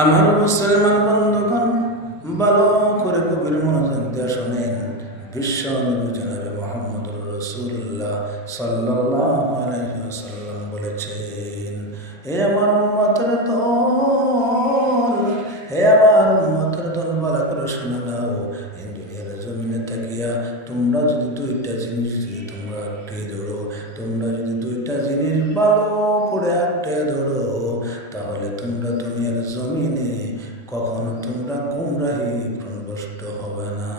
আমার মুসলমান বন্ধুগণ, ভালো করে কবির মনোযোগ দিয়ে শোনেন। বিশ্ব নবী জনাবে মুহাম্মদুর রাসূলুল্লাহ সাল্লাল্লাহু আলাইহি ওয়াসাল্লাম বলেছেন, হে আমার উম্মতের দল, হে আমার উম্মতের দল, ভালো করে শুনে নাও। এই দুনিয়ার জমিনে থাকিয়া তোমরা যদি দুইটা জিনিস তোমরা আটকে ধরো, তোমরা যদি দুইটা জিনিস ভালো করে আটকে ধরো, তাহলে তোমরা দুনিয়ার জমিনে কখনো তোমরা গুমরাহি প্রণবষ্ট হবে না।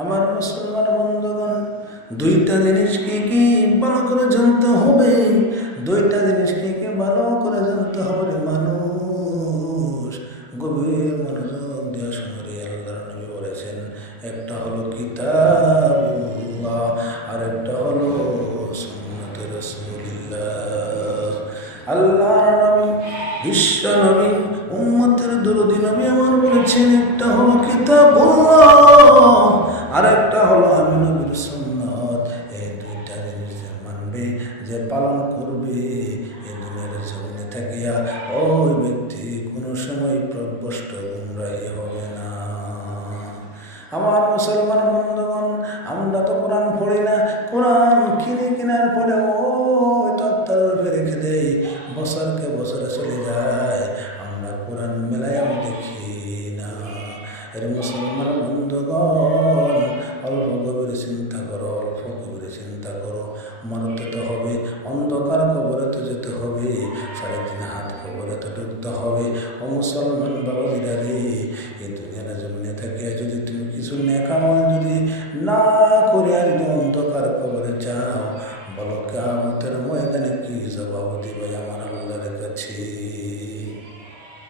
আমার মুসলমান বন্ধুগণ, দুইটা জিনিস কি কি ভালো করে জানতে হবে। দুইটা জিনিস কি কি ভালো করে জানতে হবে। মানুষ গভীর মনোযোগ দিয়ে শুনে আল্লাহর নবী বলেছেন, একটা হলো কিতাবুল্লাহ আর একটা হলো সুন্নাতে রাসূলুল্লাহ। আল্লাহর নবী, বিশ্ব নবী, উম্মতের দরদি নবী আমার বলেছেন, একটা হলো কিতাবুল্লাহ আর একটা হলো আমি নবীর সুন্নাত। এই দুইটা জিনিস যে মানবে, যে পালন করবে, এই দুনিয়ার জমিনে থাকিয়া ওই ব্যক্তি কোনো সময় প্রভ্রষ্ট গুমরাহি হবে না। আমার মুসলমান বন্ধুগণ, আমরা তো কোরআন পড়ি না। কোরআন কেনার পরে ওই তত্ত্বের উপরে রেখে দেয়, বছরকে বছরে চলে যায়, আমরা কোরআন মেলায়াও দেখি না। এর মুসলমান বন্ধুগণ, অল্প গভীরে চিন্তা করো, অল্প গভীরে চিন্তা করো। মরতে তো হবে, অন্ধকার কবরে তো যেতে হবে, 3.5 হাত কবরে তো ঢুকতে হবে। ও মুসলমান বাবাজিরা রে, এই দুনিয়ার জমিনে থাকিয়া যদি তুমি কিছু নেকামল যদি না করিয়া যদি অন্ধকার কবরে যাও, বলো কিয়ামতের ময়দানে কি জবাব দিবে আমার আল্লাহর কাছে?